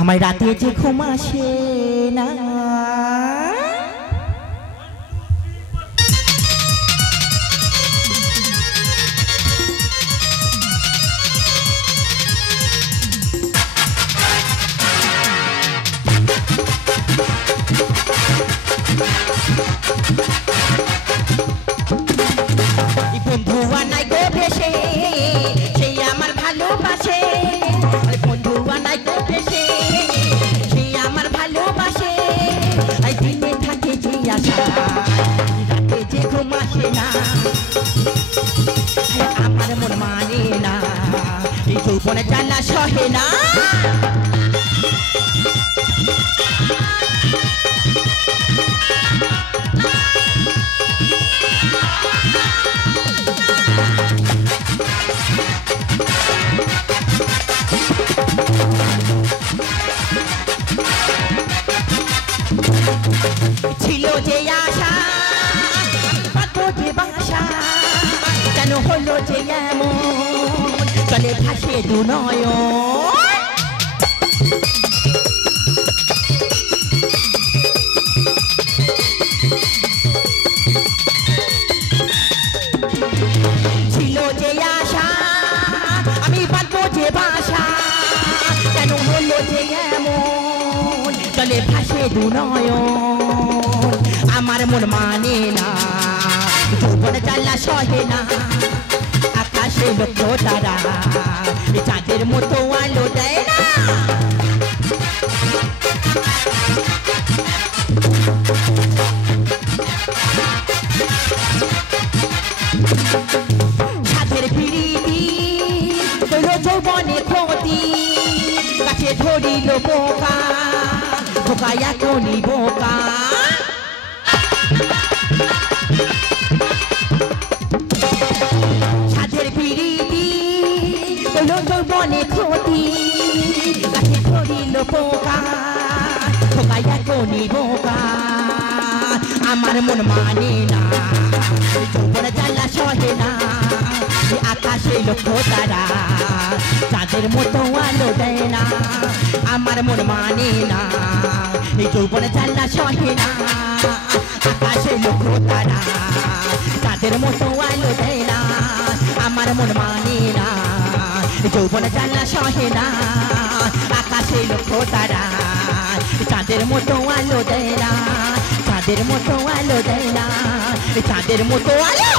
আমার রাতে যে ঘুম আসে না বন্ধু আনাই গো ভেসে সেই আমার ভালোবাসে বন্ধু আনাই গো ভেসে সেই আমার ভালোবাসে দিনে থাকে যে আশা রাতে যে ঘুম আসে না আমার মন মানে না এই যৌবনে জ্বালা সহে না ছিল যে আশা পাবো যে বাসা কেন হলো যে এমন চলে ভাসে দু নয়ন ছিল যে আশা আমি পাবো যে বাসা কেন হলো যে এমন চলে ভাসে দু নয়ন আমার মন মানে না যৌবন জ্বালা সহে না আকাশে লক্ষ্য তারা চাঁদের মতো আলো দেয় না সাধের পিড়িতি হইল যৌবনে ক্ষতি গাছে ধরিল পোকা পোকায়া কোনি বোকা সাধের পিড়িতি হইল যৌবনে ক্ষতি গাছে ধরিল পোকা পোকায়া কোনি বোকা আমার মন মানে না যৌবন জ্বালা সহে না আকাশে লক্ষ্য তারা চাঁদের মতো আলো দেয় না আমার মন মানে না এই যৌবন জ্বালা সহে না আকাশে লক্ষ্য তারা চাঁদের মতো আলো দেয় না আমার মন মানে না যৌবন জ্বালা সহে না আকাশে লক্ষ্য তারা চাঁদের মতো আলো দেয় না চাঁদের মতো আলো দেয় না চাঁদের মতো আলো